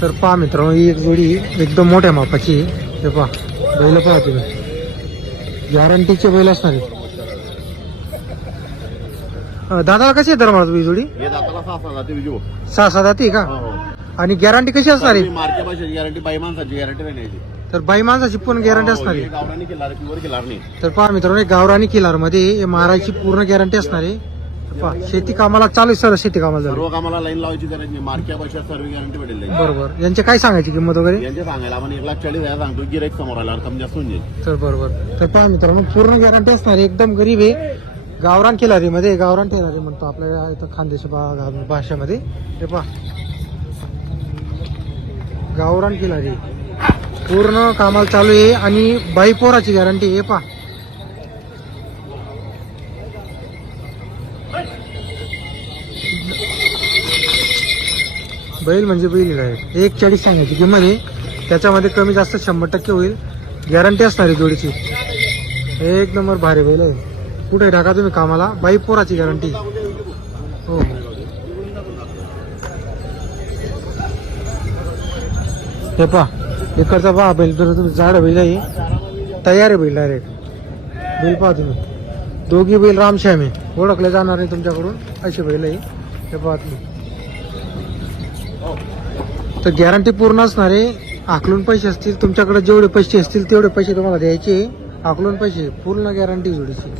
तर पहा मित्रांनो, ही एक जोडी एकदम मोठ्या मापाची आहे. हे पहा बैल, पहा तुम्ही, गॅरंटीचे बैल असणार आहे. दादाला कशी आहे धर्मात ही जोडी? हे दाताला 6 जाते विजू. 6 जाती का? आणि गॅरंटी कशी असणार आहे? मार्के भाषेची गॅरंटी, बाई माणसाची गॅरंटी नाही याची. तर बाई माणसाची पण गॅरंटी असणार आहे. गावरानी किल्लार, प्युअर किल्लार नाही. तर पहा मित्रांनो, गावरानी किल्लार मध्ये मारायची पूर्ण गॅरंटी असणार आहे. पहा, शेती कामाला चालू आहे सर, शेती कामाला सर्व झालं कामाला लाईन लावायची गरज नाही. मार्क्या भाषेत सर्व गॅरंटी भेटेल. बरोबर. यांचे काय सांगायची किंमत वगैरे? यांचे सांगायला आपण 1,40,000 सांगतो. गिरेक समोर आल्यावर कमी जास्त होऊन जाईल. तर बरोबर. तर पहा मित्रांनो, पूर्ण गॅरंटी असणार आहे. एकदम गरीब आहे. गावरान खिलारी मध्ये, गावरान खिलारी म्हणतो आपल्या इथं खानदेशी भाषेमध्ये. हे पहा, गावरान खिलारी पूर्ण कामाला चालू आहे आणि बाई पोराची गॅरंटी. हे पहा, बैल म्हणजे बैल आहे. 1,40 सांगायची किंमत आहे. त्याच्यामध्ये कमी जास्त 100% होईल. गॅरंटी असणार आहे जोडीची. एक नंबर भारी बैल आहे. कुठे टाका तुम्ही कामाला, बाई पोराची गॅरंटी. हो, हे पहा इकडचा पहा बैल, तर तुम्ही झाड बैल आहे, तयार आहे बैल डायरेक्ट. बैल पहा तुम्ही, दोघी बैल रामश्याम आहे, ओळखले जाणार नाही तुमच्याकडून असे बैल आहे. हे पहा तुम्ही. तर गॅरंटी पूर्ण असणार आहे. आकलून पैसे असतील तुमच्याकडे, जेवढे पैसे असतील तेवढे पैसे तुम्हाला द्यायचे. आकलून पैसे, पूर्ण गॅरंटी जोडीची.